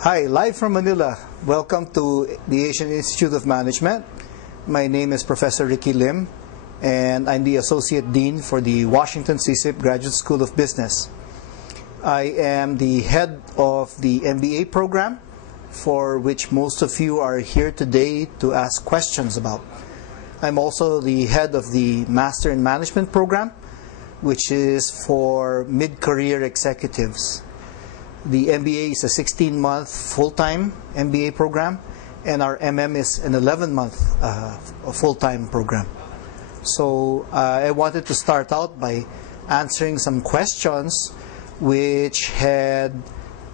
Hi, live from Manila. Welcome to the Asian Institute of Management. My name is Professor Ricky Lim, and I'm the Associate Dean for the Washington SyCip Graduate School of Business. I am the head of the MBA program, for which most of you are here today to ask questions about. I'm also the head of the Master in Management program, which is for mid-career executives. The MBA is a 16-month full-time MBA program, and our MM is an 11-month full-time program. So I wanted to start out by answering some questions which had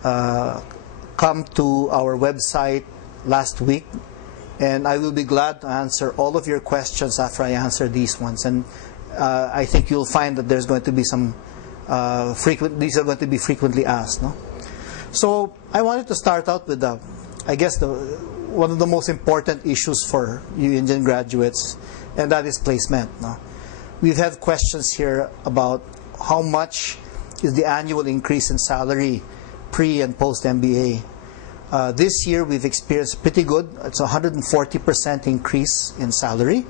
come to our website last week, and I will be glad to answer all of your questions after I answer these ones. And I think you'll find that there's going to be some these are going to be frequently asked. No? So I wanted to start out with one of the most important issues for you Indian graduates, and that is placement. No? We've had questions here about how much is the annual increase in salary pre and post MBA. This year we've experienced pretty good. It's a 140% increase in salary.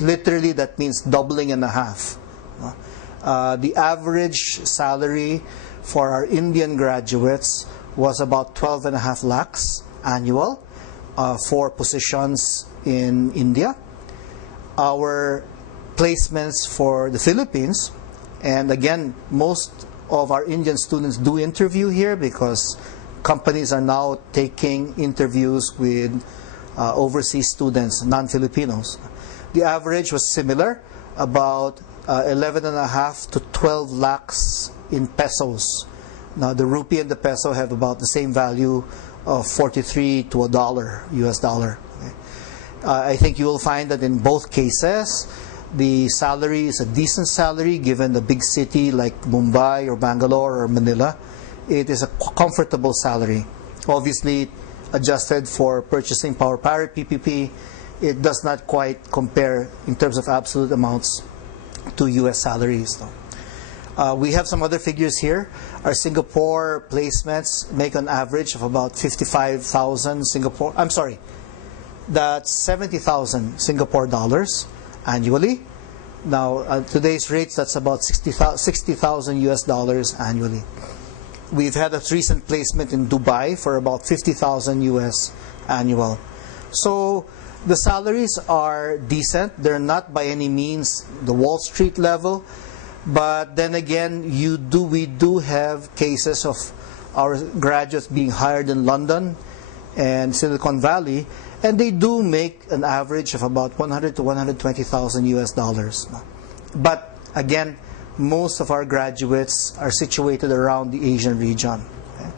Literally that means doubling and a half. The average salary for our Indian graduates was about 12.5 lakhs annual for positions in India. Our placements for the Philippines, and again, most of our Indian students do interview here because companies are now taking interviews with overseas students, non-Filipinos. The average was similar, about 11.5 to 12 lakhs in pesos. Now the rupee and the peso have about the same value of 43 to a dollar, US dollar. Okay. I think you will find that in both cases, the salary is a decent salary given the big city like Mumbai or Bangalore or Manila. It is a comfortable salary. Obviously, adjusted for purchasing power parity PPP, it does not quite compare in terms of absolute amounts to US salaries. We have some other figures here. Our Singapore placements make an average of about 55,000 Singapore. I'm sorry, that's 70,000 Singapore dollars annually. Now, today's rates, that's about 60,000 US dollars annually. We've had a recent placement in Dubai for about 50,000 US annual. So the salaries are decent. They're not by any means the Wall Street level, but then again, we do have cases of our graduates being hired in London and Silicon Valley, and they do make an average of about 100 to 120,000 US dollars. But again, most of our graduates are situated around the Asian region. Okay?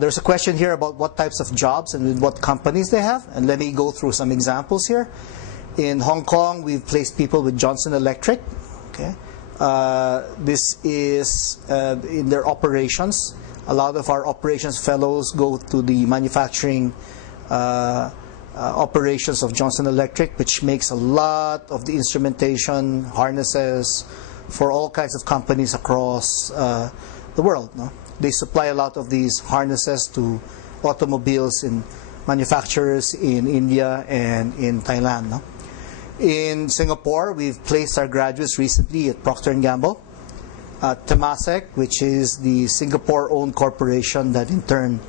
There's a question here about what types of jobs and with what companies they have, and let me go through some examples here. In Hong Kong, we've placed people with Johnson Electric. Okay? This is in their operations. A lot of our operations fellows go to the manufacturing operations of Johnson Electric, which makes a lot of the instrumentation, harnesses for all kinds of companies across the world. No? They supply a lot of these harnesses to automobiles in manufacturers in India and in Thailand. No? In Singapore, we've placed our graduates recently at Procter & Gamble, Temasek, which is the Singapore-owned corporation that in turn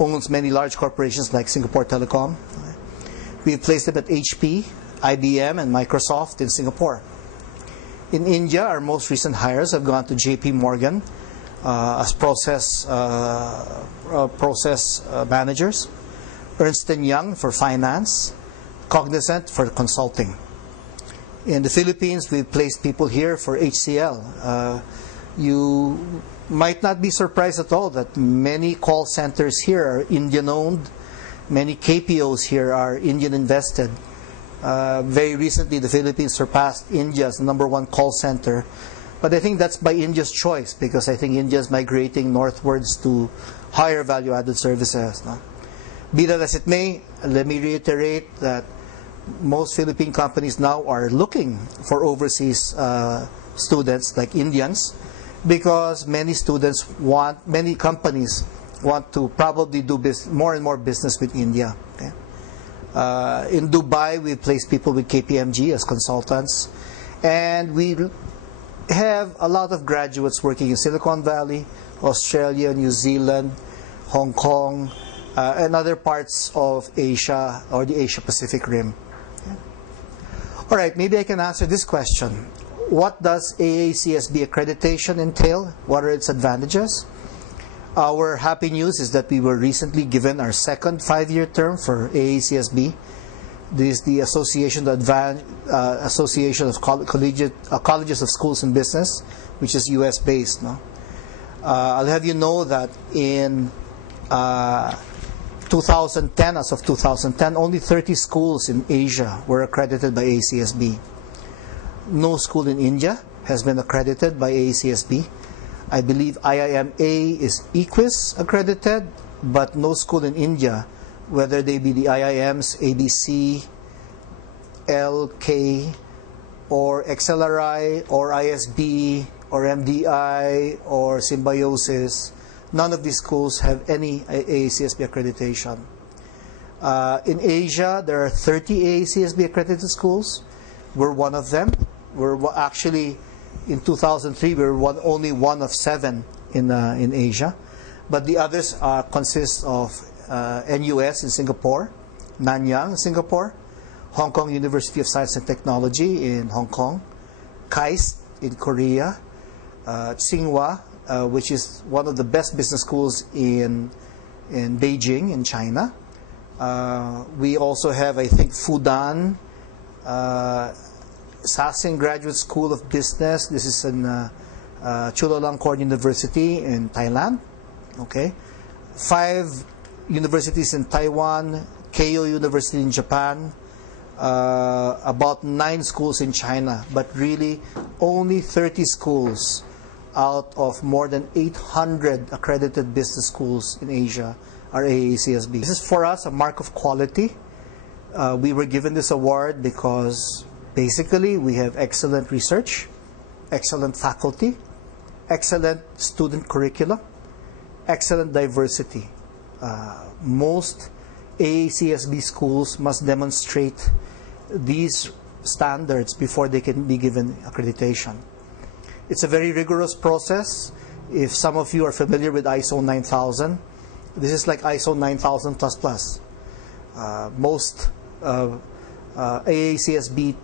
owns many large corporations like Singapore Telecom. We've placed them at HP, IBM, and Microsoft in Singapore. In India, our most recent hires have gone to JP Morgan as process managers, Ernst & Young for finance, Cognizant for consulting. In the Philippines, we've placed people here for HCL. You might not be surprised at all that many call centers here are Indian-owned. Many KPOs here are Indian-invested. Very recently, the Philippines surpassed India as the #1 call center. But I think that's by India's choice, because I think India is migrating northwards to higher value-added services. No? Be that as it may, let me reiterate that most Philippine companies now are looking for overseas students like Indians, because many companies want to probably do more and more business with India. Okay? In Dubai, we place people with KPMG as consultants, and we have a lot of graduates working in Silicon Valley, Australia, New Zealand, Hong Kong, and other parts of Asia or the Asia-Pacific Rim. Okay. All right, maybe I can answer this question. What does AACSB accreditation entail? What are its advantages? Our happy news is that we were recently given our second 5-year term for AACSB. This is the Association of Colleges of Schools and Business, which is US-based. No? I'll have you know that in 2010, as of 2010, only 30 schools in Asia were accredited by AACSB. No school in India has been accredited by AACSB. I believe IIMA is EQUIS accredited, but no school in India, whether they be the IIMs, ABC, LK, or XLRI, or ISB, or MDI, or Symbiosis, none of these schools have any AACSB accreditation. In Asia, there are 30 AACSB accredited schools. We're one of them. We're actually, in 2003, we were only one of 7 in Asia. But the others consist of NUS in Singapore, Nanyang in Singapore, Hong Kong University of Science and Technology in Hong Kong, KAIST in Korea, Tsinghua, which is one of the best business schools in Beijing, in China. We also have, I think, Fudan, Sasing Graduate School of Business. This is in Chulalongkorn University in Thailand. Okay, 5 universities in Taiwan, Keio University in Japan, about 9 schools in China, but really only 30 schools out of more than 800 accredited business schools in Asia are AACSB. This is for us a mark of quality. We were given this award because basically we have excellent research, excellent faculty, excellent student curricula, excellent diversity. Most AACSB schools must demonstrate these standards before they can be given accreditation. It's a very rigorous process. If some of you are familiar with ISO 9000, this is like ISO 9000 plus plus. Most AACSB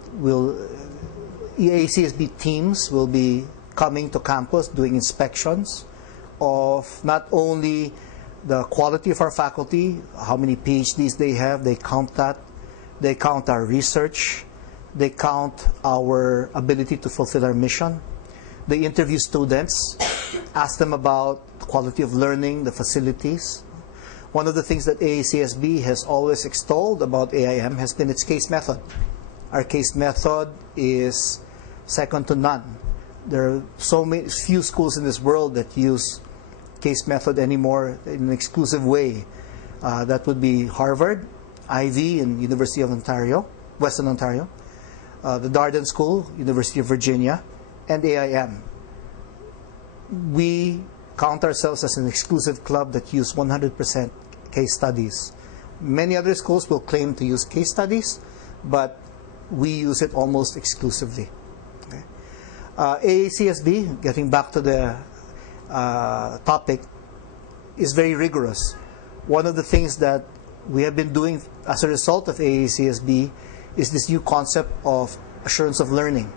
teams will be coming to campus doing inspections of not only the quality of our faculty, how many PhDs they have, they count that. They count our research. They count our ability to fulfill our mission. They interview students, ask them about the quality of learning, the facilities. One of the things that AACSB has always extolled about AIM has been its case method. Our case method is second to none. There are few schools in this world that use case method anymore in an exclusive way. That would be Harvard, Ivy, and University of Ontario, Western Ontario, the Darden School, University of Virginia, and AIM. We count ourselves as an exclusive club that use 100% case studies. Many other schools will claim to use case studies, but we use it almost exclusively. Okay. AACSB, getting back to the topic, is very rigorous. One of the things that we have been doing as a result of AACSB is this new concept of assurance of learning.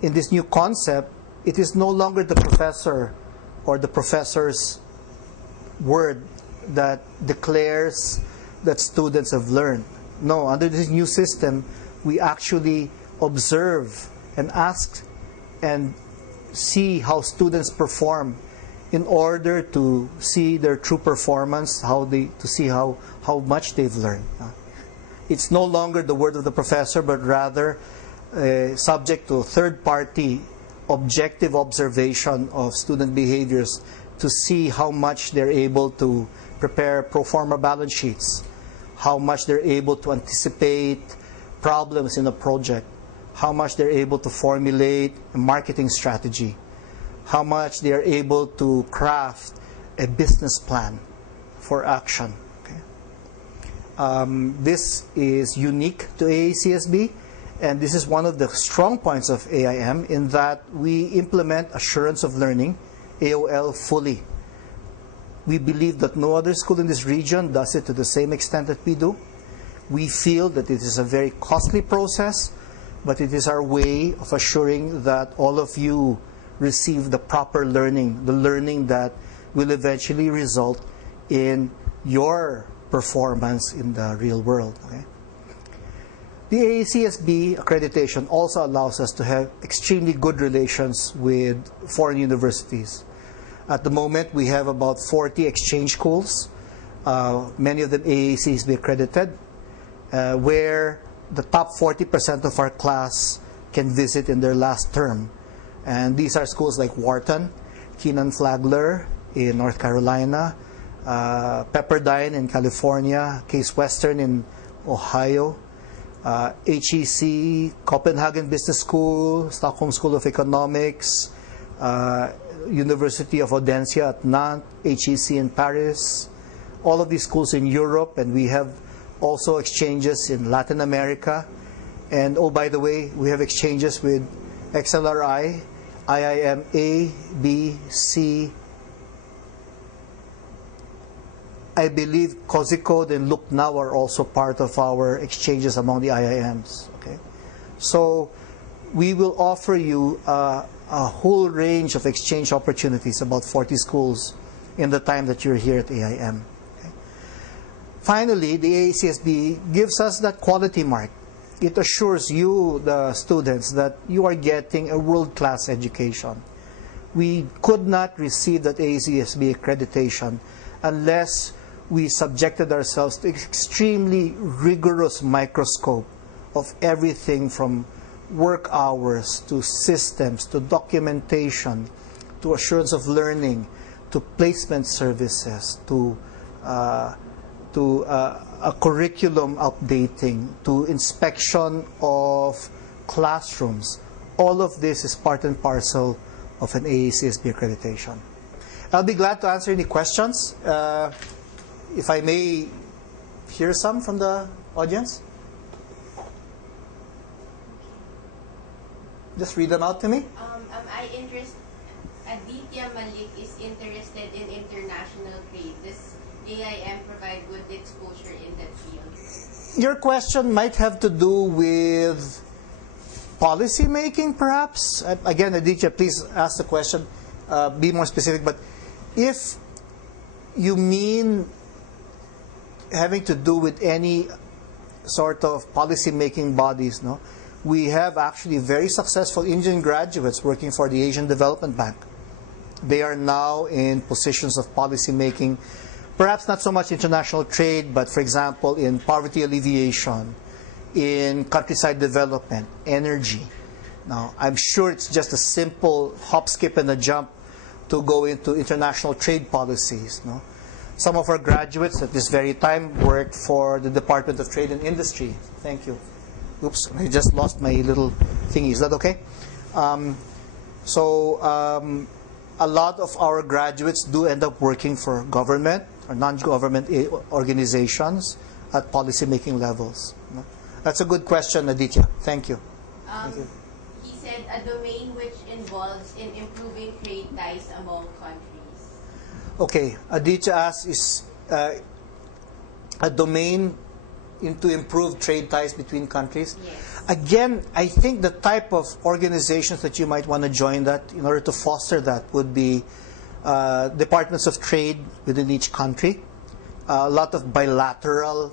In this new concept, it is no longer the professor or the professor's word that declares that students have learned. No, under this new system, we actually observe and ask and see how students perform in order to see their true performance, to see how much they've learned. It's no longer the word of the professor, but rather subject to third-party objective observation of student behaviors to see how much they're able to prepare pro forma balance sheets, how much they're able to anticipate problems in a project, how much they're able to formulate a marketing strategy, how much they're able to craft a business plan for action. This is unique to AACSB, and this is one of the strong points of AIM in that we implement assurance of learning, AOL, fully. We believe that no other school in this region does it to the same extent that we do. We feel that it is a very costly process, but it is our way of assuring that all of you receive the proper learning, the learning that will eventually result in your performance in the real world. Okay? The AACSB accreditation also allows us to have extremely good relations with foreign universities. At the moment, we have about 40 exchange schools, many of them AACSB accredited, where the top 40% of our class can visit in their last term. And these are schools like Wharton, Keenan Flagler in North Carolina, Pepperdine in California, Case Western in Ohio, HEC, Copenhagen Business School, Stockholm School of Economics, University of Odense at Nantes, HEC in Paris, all of these schools in Europe, and we have also exchanges in Latin America. And oh, by the way, we have exchanges with XLRI, IIM A, B, C, I believe Kozhikode and Lucknow are also part of our exchanges among the IIMs. Okay? So we will offer you a whole range of exchange opportunities, about 40 schools, in the time that you're here at AIM. Okay? Finally, the AACSB gives us that quality mark. It assures you, the students, that you are getting a world-class education. We could not receive that AACSB accreditation unless we subjected ourselves to extremely rigorous microscope of everything from work hours to systems to documentation to assurance of learning to placement services to a curriculum updating to inspection of classrooms. All of this is part and parcel of an AACSB accreditation. I'll be glad to answer any questions. If I may hear some from the audience. Just read them out to me. Aditya Malik is interested in international trade. Does AIM provide good exposure in that field? Your question might have to do with policy making, perhaps. Again, Aditya, please ask the question. Be more specific. But if you mean having to do with any sort of policy-making bodies, no? We have actually very successful Indian graduates working for the Asian Development Bank. They are now in positions of policy-making, perhaps not so much international trade, but for example, in poverty alleviation, in countryside development, energy. Now, I'm sure it's just a simple hop, skip, and a jump to go into international trade policies, no? Some of our graduates at this very time work for the Department of Trade and Industry. Thank you. Oops, I just lost my little thingy. Is that okay? A lot of our graduates do end up working for government or non-government organizations at policy-making levels. That's a good question, Aditya. Thank you. Thank you. He said a domain which involves in improving trade ties among countries. Okay, Aditya asks, is a domain to improve trade ties between countries? Yes. Again, I think the type of organizations that you might want to join that in order to foster that would be departments of trade within each country. A lot of bilateral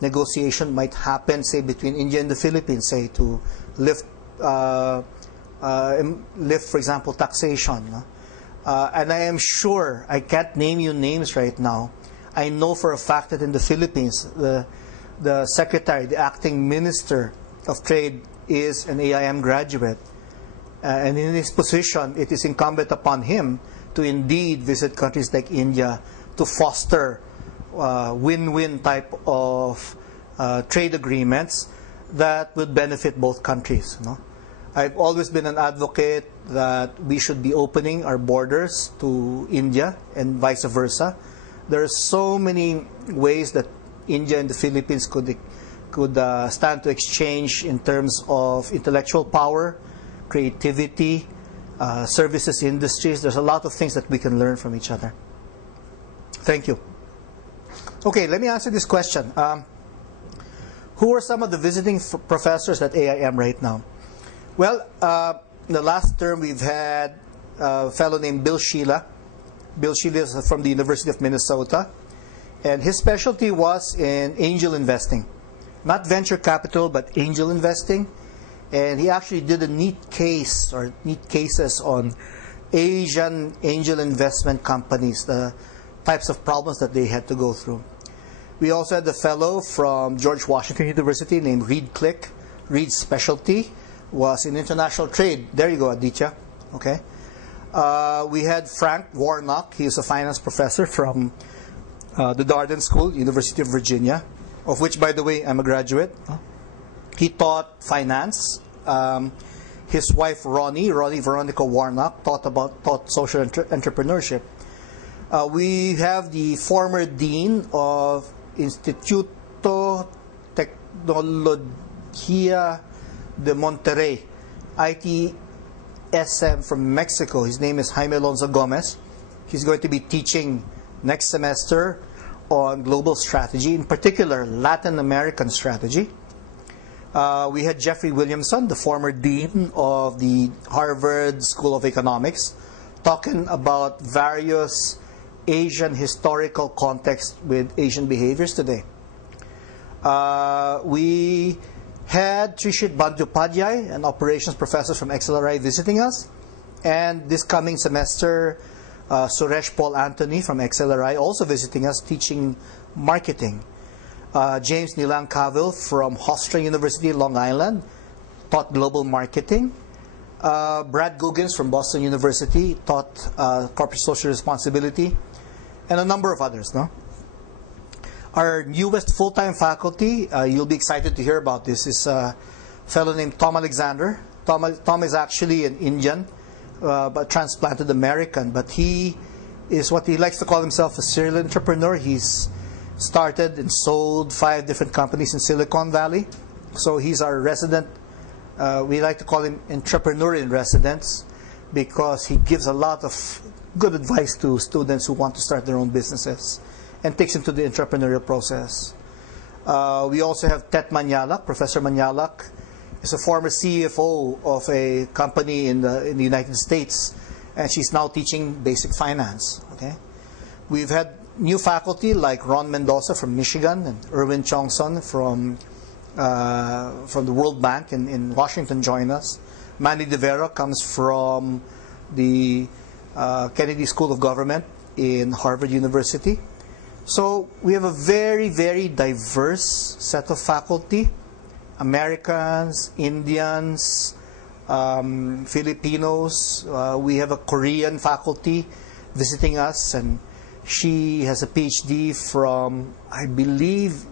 negotiation might happen, say, between India and the Philippines, say, to lift, for example, taxation. No? And I am sure, I can't name you names right now, I know for a fact that in the Philippines, the secretary, the acting minister of trade is an AIM graduate. And in his position, it is incumbent upon him to indeed visit countries like India to foster win-win type of trade agreements that would benefit both countries. No? I've always been an advocate that we should be opening our borders to India and vice versa. There are so many ways that India and the Philippines could stand to exchange in terms of intellectual power, creativity, services industries. There's a lot of things that we can learn from each other. Thank you. Okay, let me answer this question. Who are some of the visiting professors at AIM right now? Well, the last term we've had a fellow named Bill Sheila. Bill Sheila is from the University of Minnesota. And his specialty was in angel investing. Not venture capital, but angel investing. And he actually did a neat case or neat cases on Asian angel investment companies, the types of problems that they had to go through. We also had a fellow from George Washington University named Reed Click. Reed's specialty was in international trade. There you go, Aditya. Okay. We had Frank Warnock. He is a finance professor from the Darden School, University of Virginia, of which, by the way, I'm a graduate. He taught finance. His wife, Ronnie Veronica Warnock, taught social entrepreneurship. We have the former dean of Instituto Tecnología de Monterrey, ITSM from Mexico. His name is Jaime Alonso Gomez. He's going to be teaching next semester on global strategy, in particular Latin American strategy. We had Jeffrey Williamson, the former dean of the Harvard School of Economics, talking about various Asian historical context with Asian behaviors today. We had Trishit Bandyopadhyay, an operations professor from XLRI, visiting us. And this coming semester, Suresh Paul Anthony from XLRI also visiting us, teaching marketing. James Nilang Cavill from Hofstra University, Long Island, taught global marketing. Brad Googins from Boston University taught corporate social responsibility. And a number of others. No? Our newest full-time faculty, you'll be excited to hear about this, is a fellow named Tom Alexander. Tom is actually an Indian, but transplanted American. But he is what he likes to call himself, a serial entrepreneur. He's started and sold 5 different companies in Silicon Valley. So he's our resident. We like to call him entrepreneur in residence because he gives a lot of good advice to students who want to start their own businesses and takes them to the entrepreneurial process. We also have Tet Manyalak. Professor Manyalak is a former CFO of a company in the United States, and she's now teaching basic finance. Okay, we've had new faculty like Ron Mendoza from Michigan and Erwin Chongson from the World Bank in Washington join us. Manny De Vera comes from the Kennedy School of Government in Harvard University. So we have a very, very diverse set of faculty. Americans, Indians, Filipinos. We have a Korean faculty visiting us, and she has a PhD from, I believe,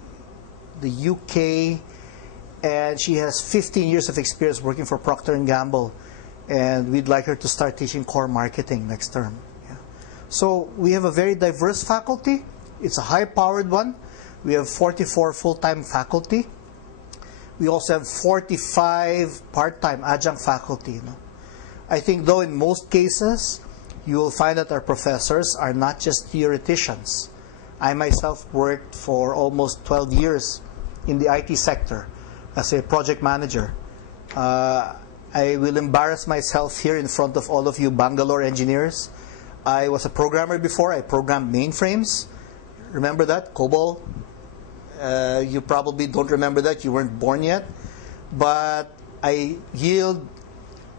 the UK, and she has 15 years of experience working for Procter & Gamble. And we'd like her to start teaching core marketing next term. Yeah. So we have a very diverse faculty. It's a high-powered one. We have 44 full-time faculty. We also have 45 part-time adjunct faculty. I think, though, in most cases, you will find that our professors are not just theoreticians. I myself worked for almost 12 years in the IT sector as a project manager. I will embarrass myself here in front of all of you Bangalore engineers. I was a programmer before. I programmed mainframes. Remember that? COBOL? You probably don't remember that. You weren't born yet. But I yield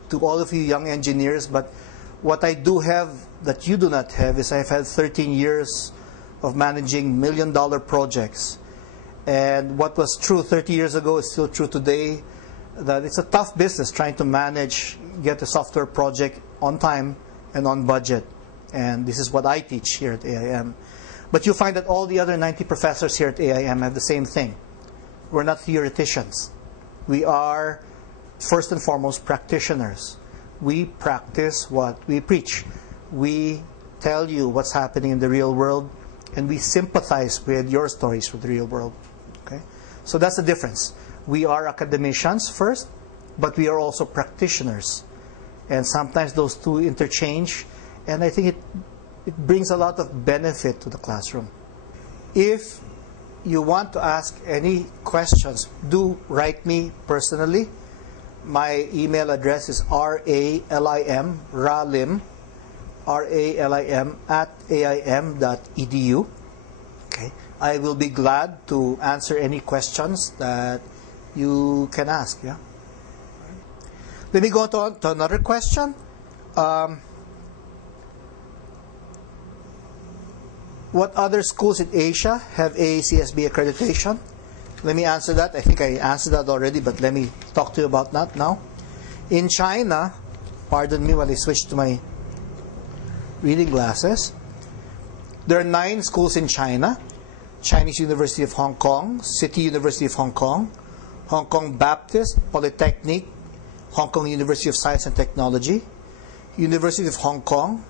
to all of you young engineers. But what I do have that you do not have is I've had 13 years of managing million-dollar projects. And what was true 30 years ago is still true today. That it's a tough business trying to get a software project on time and on budget. And this is what I teach here at AIM. But you'll find that all the other 90 professors here at AIM have the same thing. We're not theoreticians. We are, first and foremost, practitioners. we practice what we preach. We tell you what's happening in the real world, and we sympathize with your stories from the real world. Okay? So that's the difference. We are academicians first, but we are also practitioners. And sometimes those two interchange, and I think it brings a lot of benefit to the classroom. If you want to ask any questions, do write me personally. My email address is ralim @aim.edu. Okay. I will be glad to answer any questions that you can ask. Yeah. Let me go to another question. What other schools in Asia have AACSB accreditation? Let me answer that. I think I answered that already, but let me talk to you about that now. In China, pardon me while I switch to my reading glasses. There are 9 schools in China. Chinese University of Hong Kong, City University of Hong Kong, Hong Kong Baptist, Polytechnic, Hong Kong University of Science and Technology, University of Hong Kong,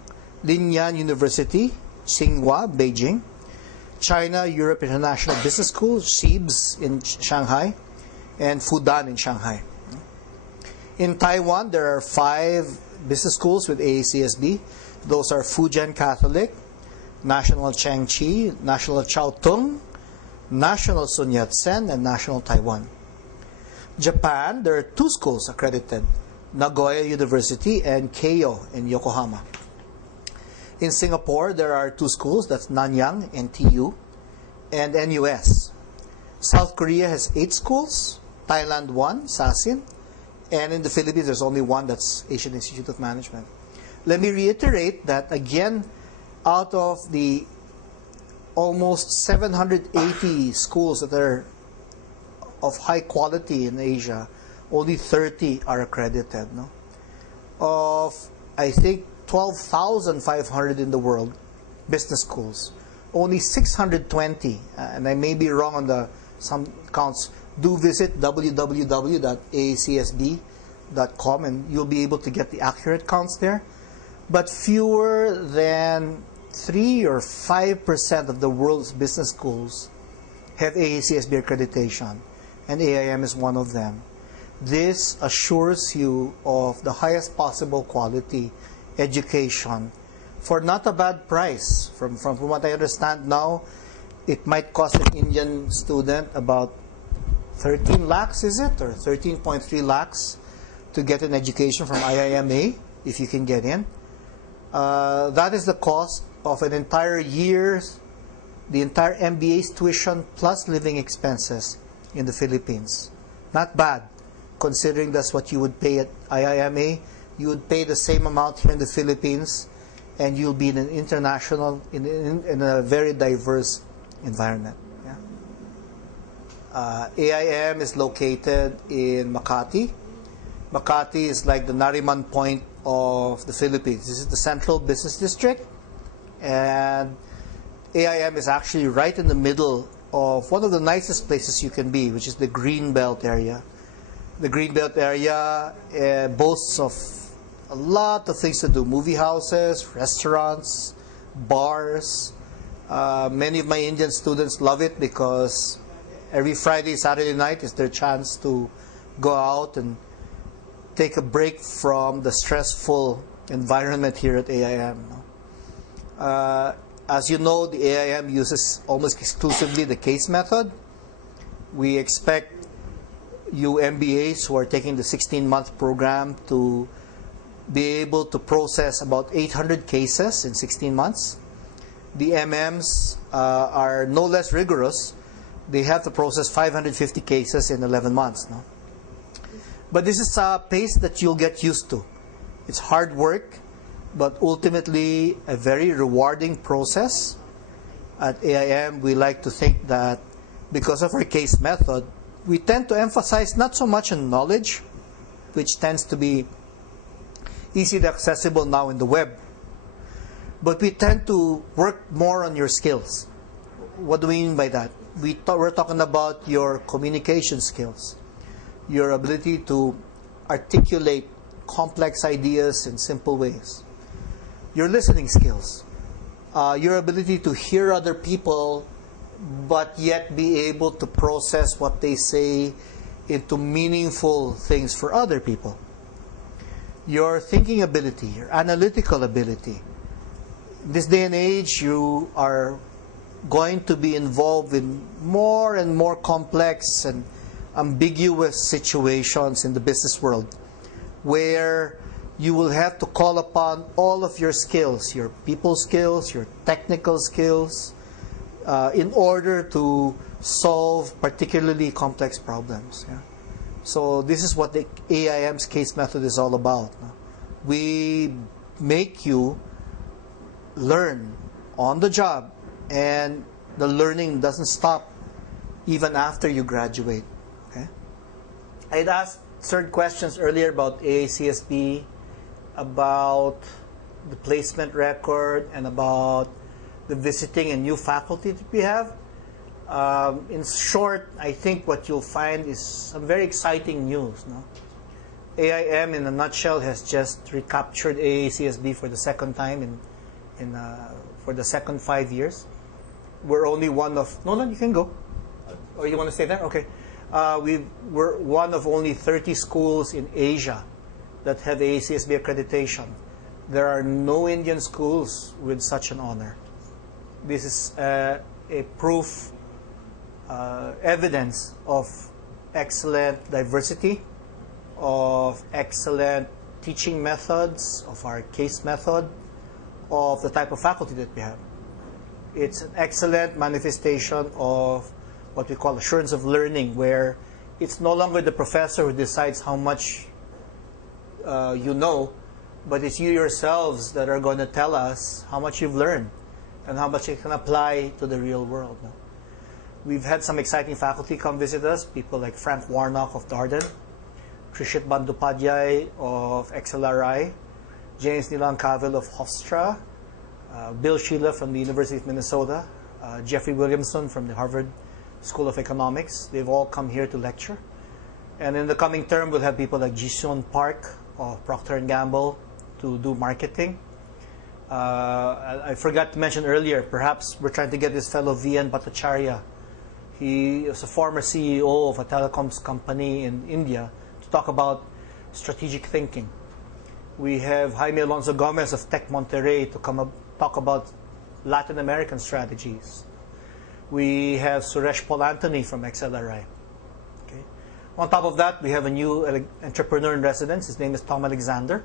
Linyan University, Tsinghua, Beijing, China Europe International Business School, SYBS in Shanghai, and Fudan in Shanghai. In Taiwan, there are 5 business schools with AACSB. Those are Fujian Catholic, National Chengchi, National Chaotung, National Sun Yat-sen, and National Taiwan. Japan, there are 2 schools accredited, Nagoya University and Keio in Yokohama. In Singapore, there are 2 schools, that's Nanyang, NTU, and NUS. South Korea has 8 schools, Thailand 1, SASIN, and in the Philippines, there's only 1, that's Asian Institute of Management. Let me reiterate that, again, out of the almost 780 schools that are of high quality in Asia, only 30 are accredited. No? Of, I think, 12,500 in the world, business schools, only 620, and I may be wrong on some counts. Do visit www.aacsb.com and you'll be able to get the accurate counts there. But fewer than 3 or 5% of the world's business schools have AACSB accreditation, and AIM is one of them. This assures you of the highest possible quality education for not a bad price. From what I understand now, it might cost an Indian student about 13 lakhs, is it? Or 13.3 lakhs to get an education from IIMA, if you can get in. That is the cost of an entire year's, the entire MBA's tuition plus living expenses in the Philippines. Not bad, considering that's what you would pay at IIMA. You would pay the same amount here in the Philippines, and you'll be in an international, in a very diverse environment. Yeah. AIM is located in Makati. Makati is like the Nariman Point of the Philippines. This is the Central Business District, and AIM is actually right in the middle of one of the nicest places you can be, which is the Greenbelt area. The Greenbelt area boasts of a lot of things to do: movie houses, restaurants, bars. Many of my Indian students love it because every Friday, Saturday night is their chance to go out and take a break from the stressful environment here at AIM. As you know, the AIM uses almost exclusively the case method. We expect you MBAs who are taking the 16-month program to be able to process about 800 cases in 16 months. The MMs are no less rigorous. They have to process 550 cases in 11 months. No? But this is a pace that you'll get used to. It's hard work, but ultimately a very rewarding process. At AIM, we like to think that because of our case method, we tend to emphasize not so much on knowledge, which tends to be easily accessible now in the web, but we tend to work more on your skills. What do we mean by that? We're talking about your communication skills, your ability to articulate complex ideas in simple ways. Your listening skills, your ability to hear other people but yet be able to process what they say into meaningful things for other people. Your thinking ability, your analytical ability. In this day and age, you are going to be involved in more and more complex and ambiguous situations in the business world, where you will have to call upon all of your skills, your people skills, your technical skills, in order to solve particularly complex problems. Yeah? So this is what the AIM's case method is all about. We make you learn on the job, and the learning doesn't stop even after you graduate. Okay? I'd asked certain questions earlier about AACSB, about the placement record, and about the visiting and new faculty that we have. In short, I think what you'll find is some very exciting news. No? AIM, in a nutshell, has just recaptured AACSB for the second time for the second 5 years. We're only one of... Nolan, you can go. Or you want to stay there? Okay. We're one of only 30 schools in Asia that have AACSB accreditation. There are no Indian schools with such an honor. This is a proof, evidence of excellent diversity, of excellent teaching methods, of our case method, of the type of faculty that we have. It's an excellent manifestation of what we call assurance of learning, where it's no longer the professor who decides how much you know, but it's you yourselves that are going to tell us how much you've learned and how much you can apply to the real world. No? We've had some exciting faculty come visit us, people like Frank Warnock of Darden, Trishit Bandopadhyay of XLRI, James Nilankavel of Hofstra, Bill Sheila from the University of Minnesota, Jeffrey Williamson from the Harvard School of Economics. They've all come here to lecture. And in the coming term, we'll have people like Jisun Park of Procter & Gamble to do marketing. I forgot to mention earlier, perhaps we're trying to get this fellow V.N. Bhattacharya. He is a former CEO of a telecoms company in India to talk about strategic thinking. We have Jaime Alonso Gomez of Tech Monterrey to come up, talk about Latin American strategies. We have Suresh Paul Anthony from XLRI. Okay. On top of that, we have a new entrepreneur in residence. His name is Tom Alexander.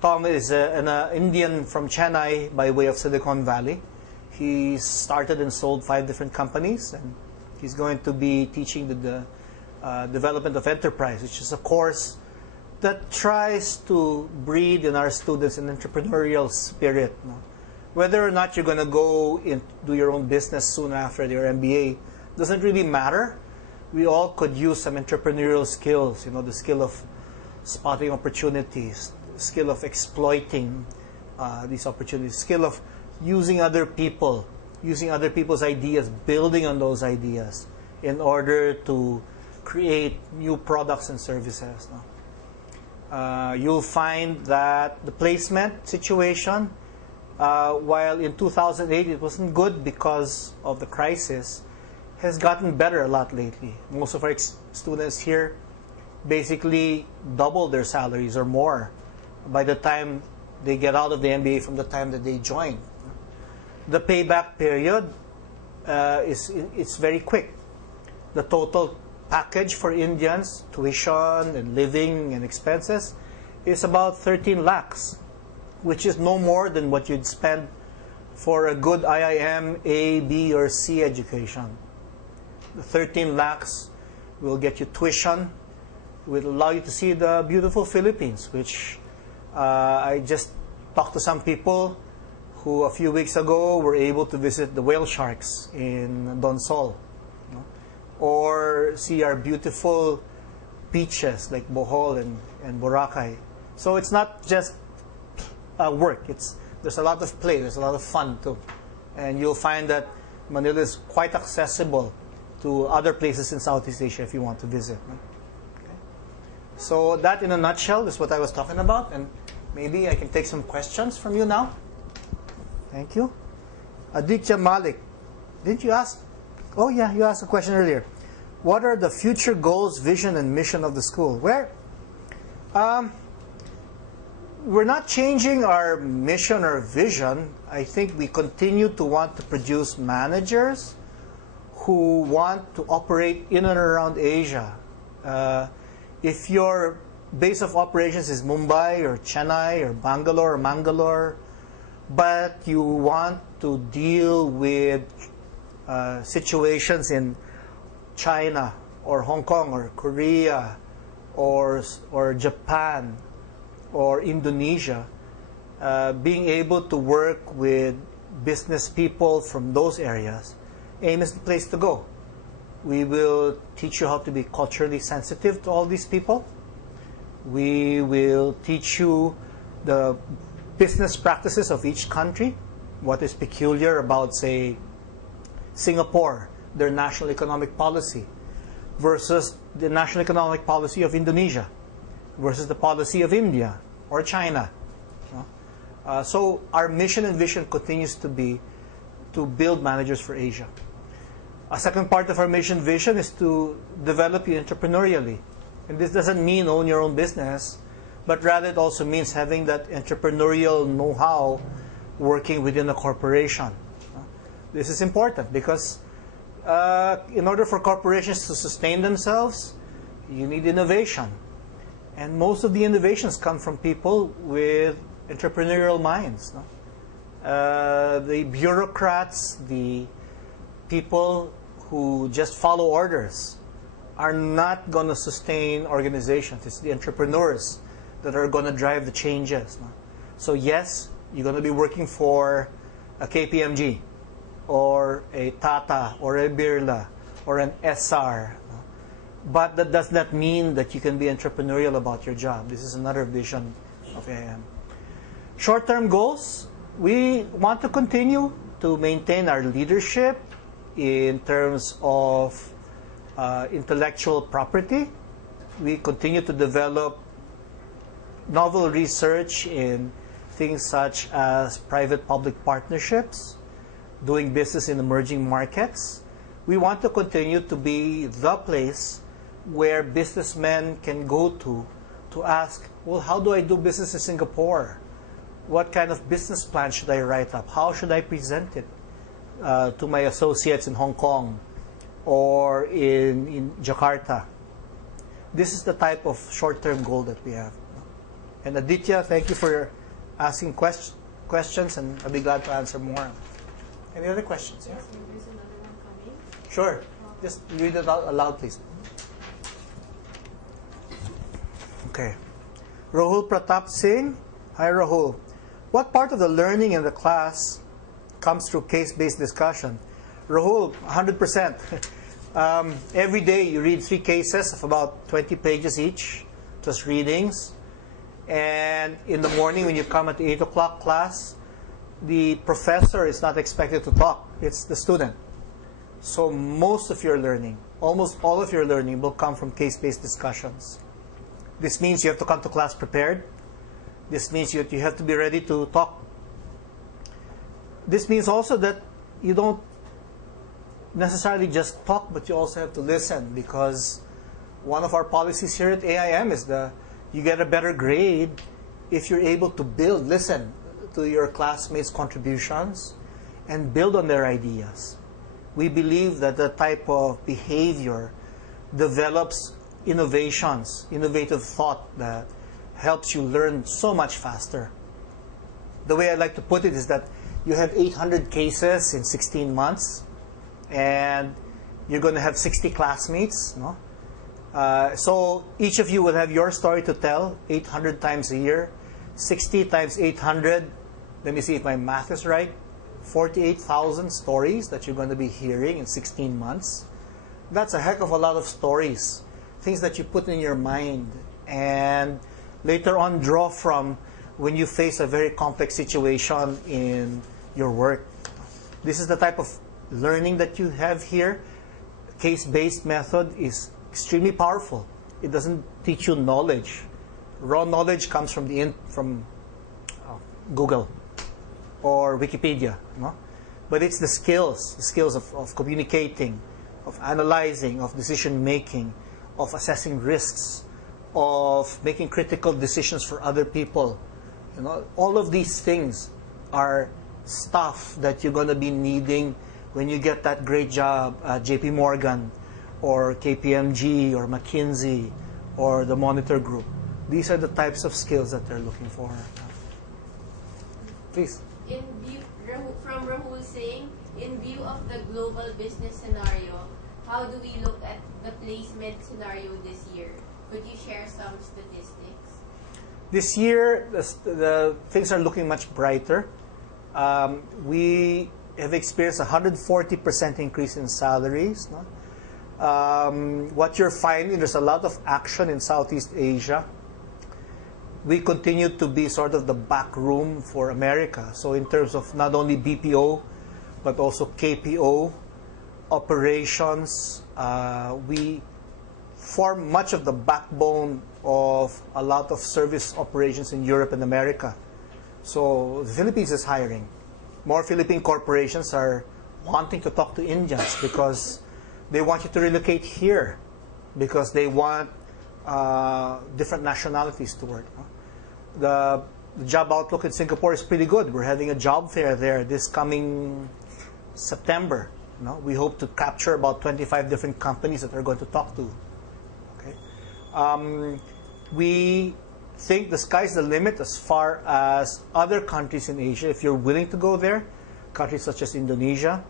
Tom is an Indian from Chennai by way of Silicon Valley. He started and sold 5 different companies, and he's going to be teaching the development of enterprise, which is a course that tries to breed in our students an entrepreneurial spirit. No? Whether or not you're going to go and do your own business soon after your MBA doesn't really matter. We all could use some entrepreneurial skills, the skill of spotting opportunities, skill of exploiting these opportunities, skill of using other people, using other people's ideas, building on those ideas in order to create new products and services. You'll find that the placement situation, while in 2008 it wasn't good because of the crisis, has gotten better a lot lately. Most of our students here basically double their salaries or more by the time they get out of the MBA from the time that they join. The payback period it's very quick. The total package for Indians, tuition and living and expenses, is about 13 lakhs, which is no more than what you'd spend for a good IIM A, B, or C education. The 13 lakhs will get you tuition, will allow you to see the beautiful Philippines, which I just talked to some people who a few weeks ago were able to visit the whale sharks in Donsol, or see our beautiful beaches like Bohol and Boracay. So it's not just work. There's a lot of play. There's a lot of fun too. And you'll find that Manila is quite accessible to other places in Southeast Asia if you want to visit. Okay. So that in a nutshell is what I was talking about, and maybe I can take some questions from you now. Thank you. Aditya Malik, didn't you ask? Oh yeah, you asked a question earlier. What are the future goals, vision, and mission of the school? We're not changing our mission or vision. I think we continue to want to produce managers who want to operate in and around Asia. If your base of operations is Mumbai or Chennai or Bangalore, but you want to deal with situations in China or Hong Kong or Korea or Japan or Indonesia, being able to work with business people from those areas, AIM is the place to go. We will teach you how to be culturally sensitive to all these people. We will teach you the business practices of each country, what is peculiar about, say, Singapore, their national economic policy, versus the national economic policy of Indonesia, versus the policy of India or China. So our mission and vision continues to be to build managers for Asia. A second part of our mission vision is to develop you entrepreneurially. And this doesn't mean own your own business, but rather it also means having that entrepreneurial know-how working within a corporation. This is important because in order for corporations to sustain themselves, you need innovation. And most of the innovations come from people with entrepreneurial minds. The bureaucrats, the people who just follow orders are not going to sustain organizations. It's the entrepreneurs that are going to drive the changes. So yes, you're going to be working for a KPMG or a Tata or a Birla or an SR. But that does not mean that you can be entrepreneurial about your job. This is another vision of AIM. Short-term goals, we want to continue to maintain our leadership in terms of intellectual property. We continue to develop novel research in things such as private-public partnerships, doing business in emerging markets. We want to continue to be the place where businessmen can go to ask, well, how do I do business in Singapore? What kind of business plan should I write up? How should I present it to my associates in Hong Kong or in Jakarta? This is the type of short-term goal that we have. And Aditya, thank you for asking questions, and I'll be glad to answer more. Any other questions? Yes, there's another one coming. Sure. Just read it out aloud, please. Okay. Rahul Pratap Singh. Hi, Rahul. What part of the learning in the class comes through case-based discussion? Rahul, 100%. Every day you read 3 cases of about 20 pages each, just readings. And in the morning when you come at the 8 o'clock class, the professor is not expected to talk. It's the student. So most of your learning, almost all of your learning will come from case-based discussions. This means you have to come to class prepared. This means you have to be ready to talk. This means also that you don't necessarily just talk, but you also have to listen, because one of our policies here at AIM is you get a better grade if you're able to listen to your classmates' contributions and build on their ideas. We believe that the type of behavior develops innovative thought that helps you learn so much faster. The way I like to put it is that you have 800 cases in 16 months, and you're going to have 60 classmates. No? So each of you will have your story to tell 800 times a year. 60 times 800, let me see if my math is right, 48,000 stories that you're going to be hearing in 16 months. That's a heck of a lot of stories, things that you put in your mind and later on draw from when you face a very complex situation in your work. This is the type of learning that you have here. Case-based method is extremely powerful. It doesn't teach you knowledge. Raw knowledge comes from Google or Wikipedia, no? But it's the skills of communicating, of analyzing, of decision making, of assessing risks, of making critical decisions for other people. You know, all of these things are stuff that you're going to be needing when you get that great job at JP Morgan or KPMG or McKinsey or the Monitor Group. These are the types of skills that they're looking for. Please. From Rahul saying, in view of the global business scenario, how do we look at the placement scenario this year? Could you share some statistics? This year, the things are looking much brighter. We have experienced a 140% increase in salaries. No? What you're finding, there's a lot of action in Southeast Asia. We continue to be sort of the back room for America. So in terms of not only BPO, but also KPO, operations, we form much of the backbone of a lot of service operations in Europe and America. So the Philippines is hiring. More Philippine corporations are wanting to talk to Indians because they want you to relocate here, because they want different nationalities to work. The job outlook in Singapore is pretty good. We're having a job fair there this coming September. We hope to capture about 25 different companies that we're going to talk to. Okay. We think the sky's the limit as far as other countries in Asia. If you're willing to go there, countries such as Indonesia,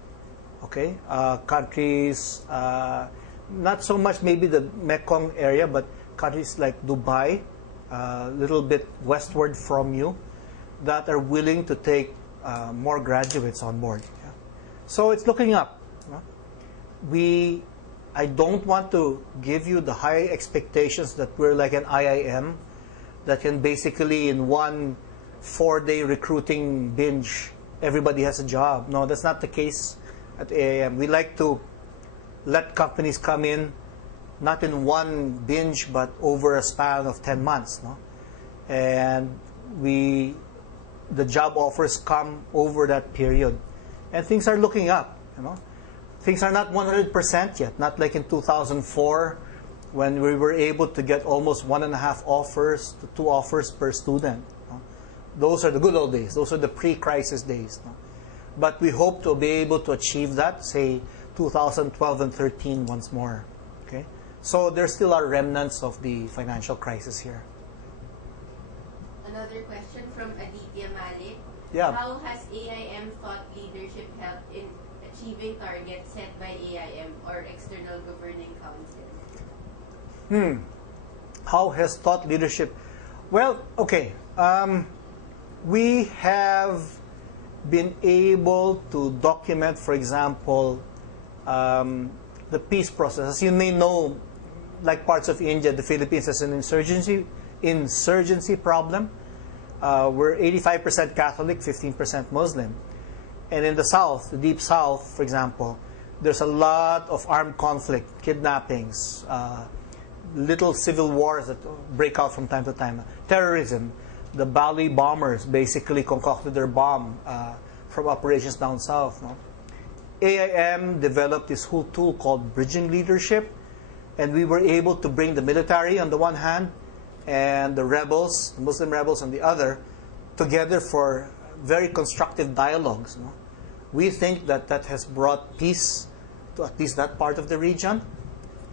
okay, countries not so much maybe the Mekong area, but countries like Dubai, a little bit westward from you, that are willing to take more graduates on board. Yeah. So it's looking up. I don't want to give you the high expectations that we're like an IIM that can basically in one 4-day recruiting binge, everybody has a job. No, that's not the case at AAM. We like to let companies come in, not in one binge, but over a span of 10 months. No? And the job offers come over that period. And things are looking up. Things are not 100% yet, not like in 2004 when we were able to get almost 1.5 offers to 2 offers per student. Those are the good old days. Those are the pre-crisis days. But we hope to be able to achieve that, say, 2012 and 13 once more. Okay? So there still are remnants of the financial crisis here. Another question from Aditya Malik. Yeah. How has AIM thought leadership helped in achieving targets set by AIM or external governing council? How has thought leadership? Well, okay. We have been able to document, for example, the peace process. As you may know, like parts of India, the Philippines has an insurgency problem. We're 85% Catholic, 15% Muslim. And in the South, the Deep South, for example, there's a lot of armed conflict, kidnappings, little civil wars that break out from time to time, terrorism. The Bali bombers basically concocted their bomb from operations down south. No? AIM developed this whole tool called bridging leadership, and we were able to bring the military on the one hand and the rebels, the Muslim rebels on the other, together for very constructive dialogues. No? We think that that has brought peace to at least that part of the region.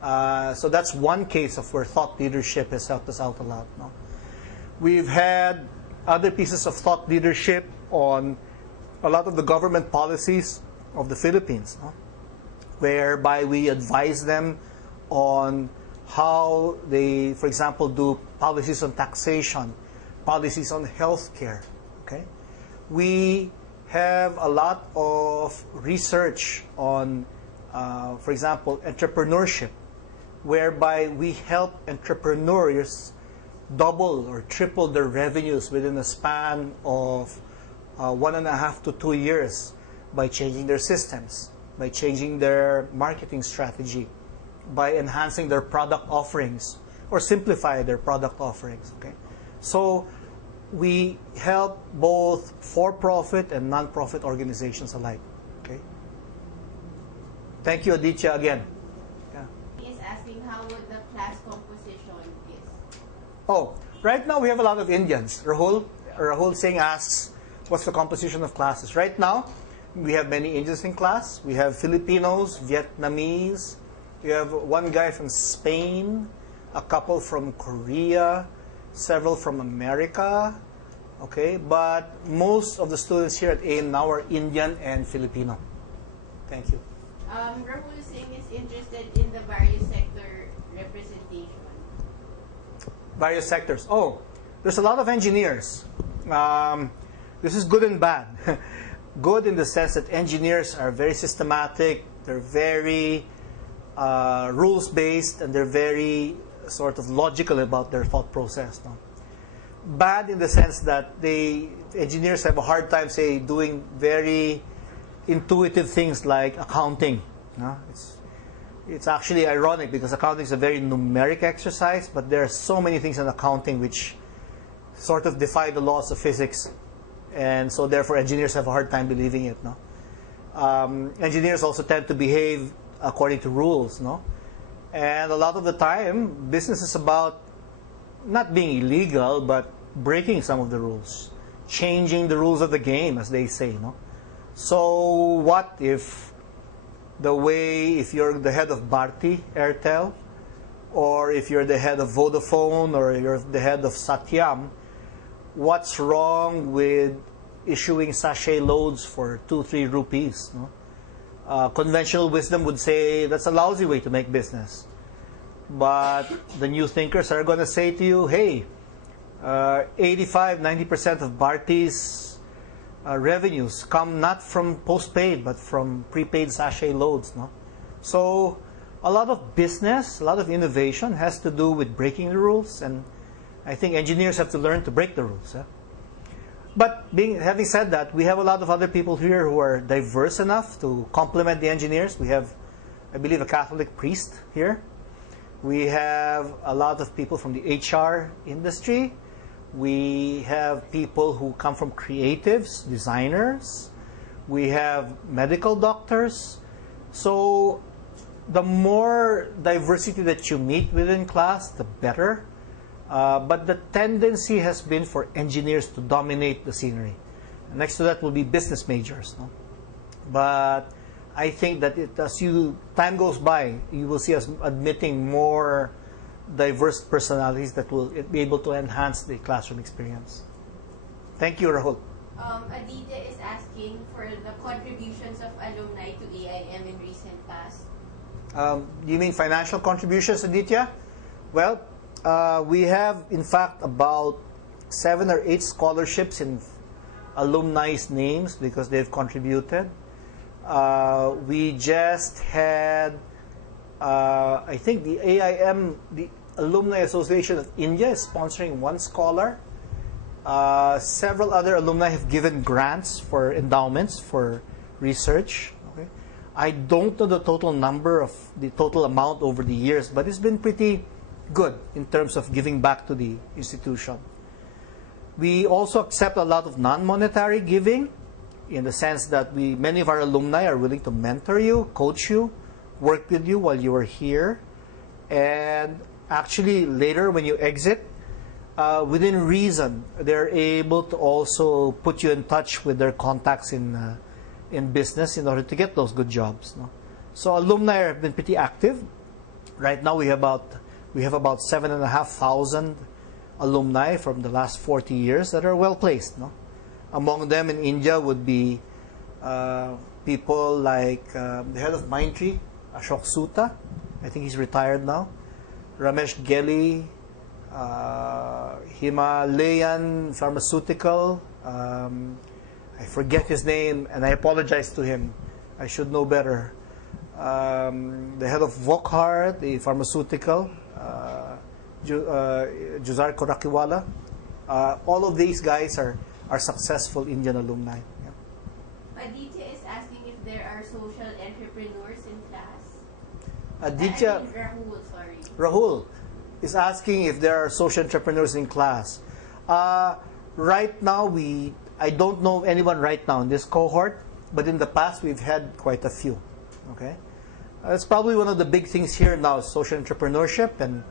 So that's one case of where thought leadership has helped us out a lot. No? We've had other pieces of thought leadership on a lot of the government policies of the Philippines, no? Whereby we advise them on how they, for example, do policies on taxation, policies on healthcare. Okay? We have a lot of research on, for example, entrepreneurship, whereby we help entrepreneurs double or triple their revenues within a span of 1.5 to 2 years by changing their systems, by changing their marketing strategy, by enhancing their product offerings, or simplify their product offerings. Okay, so we help both for-profit and non-profit organizations alike. Okay. Thank you, Aditya, again. Yeah. He is asking how would the class composition is. Oh, right now we have a lot of Indians. Rahul Singh asks, what's the composition of classes? Right now, we have many Indians in class. We have Filipinos, Vietnamese. We have one guy from Spain, a couple from Korea, several from America. Okay, but most of the students here at AIM now are Indian and Filipino. Thank you. Rahul Singh is interested in the various sector representation. Various sectors. Oh, there's a lot of engineers. This is good and bad. Good in the sense that engineers are very systematic, they're very rules-based, and they're very sort of logical about their thought process. No? Bad in the sense that engineers have a hard time, say, doing very intuitive things like accounting. No? It's actually ironic because accounting is a very numeric exercise, but there are so many things in accounting which sort of defy the laws of physics, and so therefore engineers have a hard time believing it. No, engineers also tend to behave according to rules. No, and a lot of the time, business is about not being illegal, but breaking some of the rules, changing the rules of the game, as they say. No, so what if if you're the head of Bharti Airtel, or if you're the head of Vodafone, or you're the head of Satyam, what's wrong with issuing sachet loads for 2-3 rupees? No? Conventional wisdom would say that's a lousy way to make business. But the new thinkers are going to say to you, hey, 85-90% of Bharti's revenues come not from postpaid, but from prepaid sachet loads. No? So a lot of business, a lot of innovation has to do with breaking the rules, and I think engineers have to learn to break the rules. But having said that, we have a lot of other people here who are diverse enough to complement the engineers. We have, I believe, a Catholic priest here. We have a lot of people from the HR industry. We have people who come from creatives, designers. We have medical doctors. So the more diversity that you meet within class, the better. But the tendency has been for engineers to dominate the scenery. Next to that will be business majors. No? But I think that as time goes by, you will see us admitting more diverse personalities that will be able to enhance the classroom experience. Thank you, Rahul. Aditya is asking for the contributions of alumni to AIM in recent past. You mean financial contributions, Aditya? Well, we have, in fact, about 7 or 8 scholarships in alumni's names because they've contributed. We just had, I think the AIM, the Alumni Association of India, is sponsoring one scholar. Several other alumni have given grants for endowments for research. Okay? I don't know the total number of the total amount over the years, but it's been pretty good in terms of giving back to the institution. We also accept a lot of non-monetary giving, in the sense that many of our alumni are willing to mentor you, coach you, work with you while you are here, and actually later when you exit, within reason, they're able to also put you in touch with their contacts in business in order to get those good jobs. No? So alumni have been pretty active. Right now we have about 7,500 alumni from the last 40 years that are well placed. No? Among them in India would be people like the head of Mindtree, Ashok Sutta. I think he's retired now. Ramesh Geli, Himalayan Pharmaceutical. I forget his name, and I apologize to him. I should know better. The head of Wokhart, the pharmaceutical, Juzar Korakiwala. All of these guys are successful Indian alumni. Yeah. Aditya is asking if there are social entrepreneurs in class. Aditya, Rahul, sorry. Rahul, is asking if there are social entrepreneurs in class. Right now, I don't know anyone right now in this cohort, but in the past we've had quite a few. Okay, it's probably one of the big things here now is social entrepreneurship, and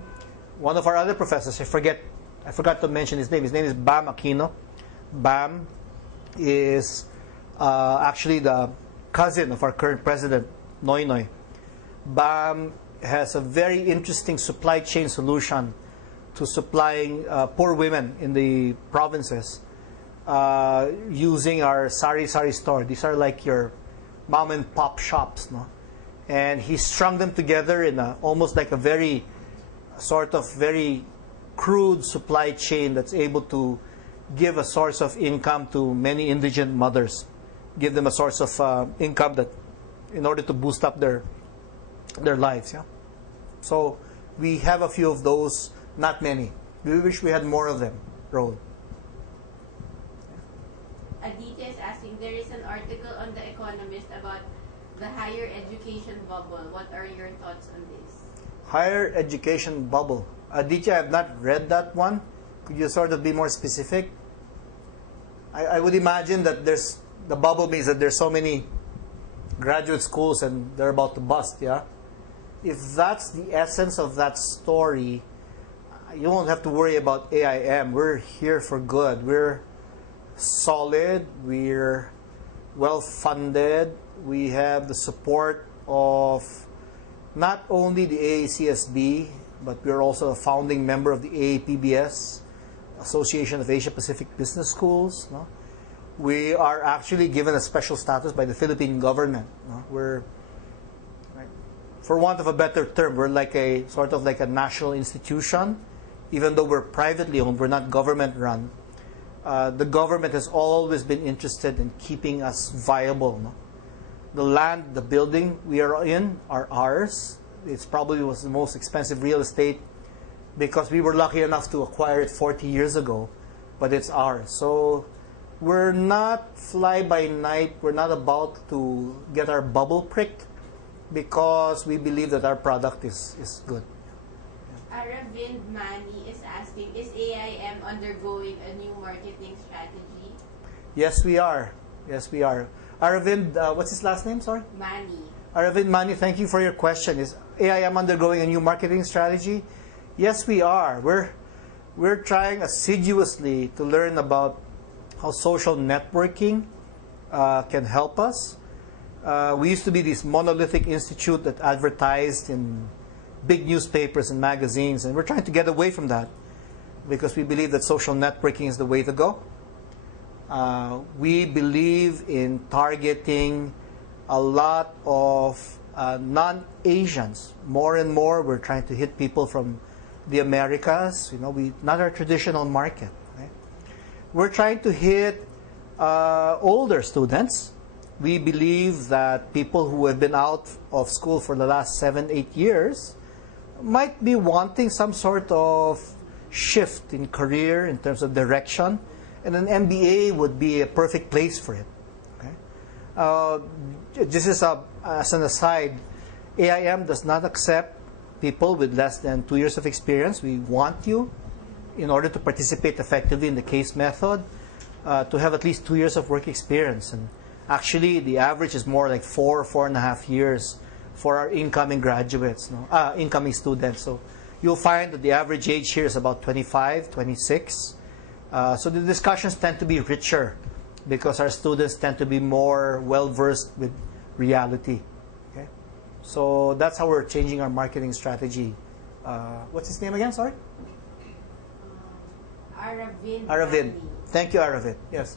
one of our other professors, I forgot to mention his name. His name is Bam Aquino. Bam is actually the cousin of our current president, Noy Noy. Bam has a very interesting supply chain solution to supplying poor women in the provinces using our sari store. These are like your mom and pop shops, no? And he strung them together in almost like a very crude supply chain that's able to give a source of income to many indigent mothers, give them a source of income that, in order to boost up their lives. Yeah. So we have a few of those, not many. We wish we had more of them. Roll. Aditya is asking, there is an article on The Economist about the higher education bubble. What are your thoughts on this? Higher education bubble. Aditya, I have not read that one. Could you sort of be more specific? I would imagine that the bubble means that there's so many graduate schools and they're about to bust, yeah? If that's the essence of that story, you won't have to worry about AIM. We're here for good. We're solid. We're well-funded. We have the support of not only the AACSB, but we're also a founding member of the AAPBS, Association of Asia Pacific Business Schools. No? We are actually given a special status by the Philippine government. No? We're, right, for want of a better term, we're like a sort of like a national institution. Even though we're privately owned, we're not government run. The government has always been interested in keeping us viable. No? The land, the building we are in are ours. It's probably was the most expensive real estate because we were lucky enough to acquire it 40 years ago, but it's ours. So we're not fly by night. We're not about to get our bubble pricked because we believe that our product is good. Aravind Mani is asking, is AIM undergoing a new marketing strategy? Yes, we are. Yes, we are. Aravind, what's his last name? Sorry? Mani. Aravind Mani, thank you for your question. Is AIM undergoing a new marketing strategy? Yes, we are. We're trying assiduously to learn about how social networking can help us. We used to be this monolithic institute that advertised in big newspapers and magazines, and we're trying to get away from that because we believe that social networking is the way to go. We believe in targeting a lot of non-Asians. More and more, we're trying to hit people from the Americas. You know, not our traditional market. Right? We're trying to hit older students. We believe that people who have been out of school for the last 7-8 years might be wanting some sort of shift in career in terms of direction, and an MBA would be a perfect place for it. Okay? This is as an aside, AIM does not accept people with less than 2 years of experience. We want you, in order to participate effectively in the case method, to have at least 2 years of work experience. And actually, the average is more like 4.5 years for our incoming graduates, incoming students. So you'll find that the average age here is about 25, 26. So the discussions tend to be richer because our students tend to be more well-versed with reality. Okay? So that's how we're changing our marketing strategy. What's his name again? Sorry? Aravind. Aravind. Thank you, Aravind. Yes.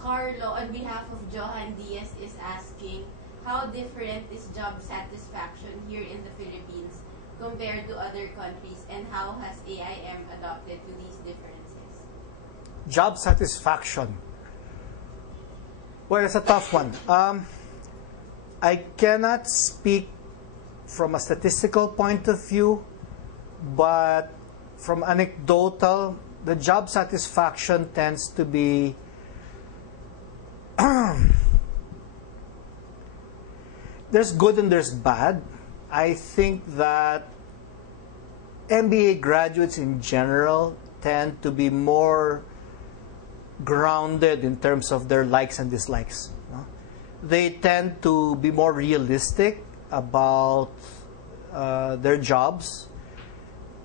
Carlo, on behalf of Johan Diaz, is asking, how different is job satisfaction here in the Philippines compared to other countries, and how has AIM adapted to these differences? Job satisfaction. Well, it's a tough one. I cannot speak from a statistical point of view, but from anecdotal, the job satisfaction tends to be there's good and there's bad. I think that MBA graduates in general tend to be more grounded in terms of their likes and dislikes. No? They tend to be more realistic about their jobs,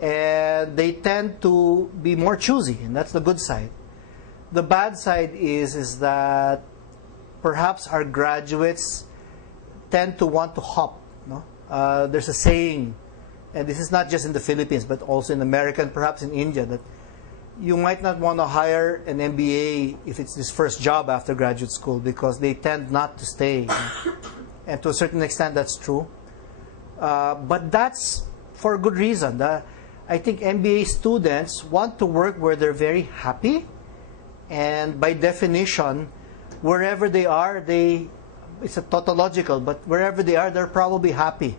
and they tend to be more choosy, and that's the good side. The bad side is that perhaps our graduates tend to want to hop. No? There's a saying, and this is not just in the Philippines, but also in America and perhaps in India, that you might not want to hire an MBA if it's his first job after graduate school, because they tend not to stay. And to a certain extent, that's true. But that's for a good reason. I think MBA students want to work where they're very happy. And by definition, wherever they are, it's a tautological, but wherever they are, they're probably happy.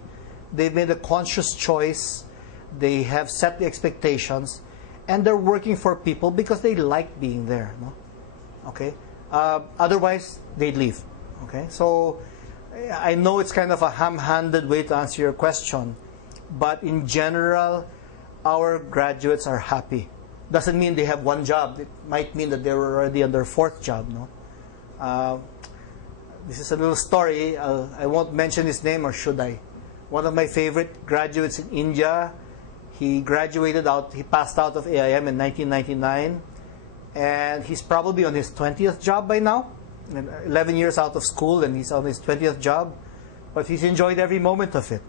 They've made a conscious choice. They have set the expectations. And they're working for people because they like being there. No? Okay? Otherwise, they'd leave. Okay? So I know it's kind of a ham-handed way to answer your question, but in general, our graduates are happy. Doesn't mean they have one job. It might mean that they were already on their fourth job. No? This is a little story. I won't mention his name, or should I? One of my favorite graduates in India, he passed out of AIM in 1999, and he's probably on his 20th job by now. 11 years out of school, and he's on his 20th job, but he's enjoyed every moment of it.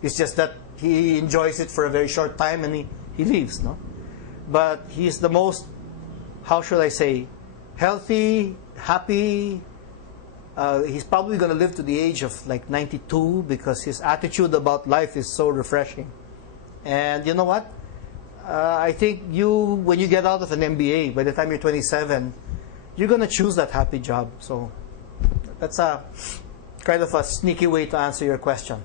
It's just that he enjoys it for a very short time, and he leaves. No? But he's the most, how should I say, healthy, happy. He's probably going to live to the age of like 92, because his attitude about life is so refreshing. And you know what? I think when you get out of an MBA, by the time you're 27, you're going to choose that happy job. So that's a kind of a sneaky way to answer your question.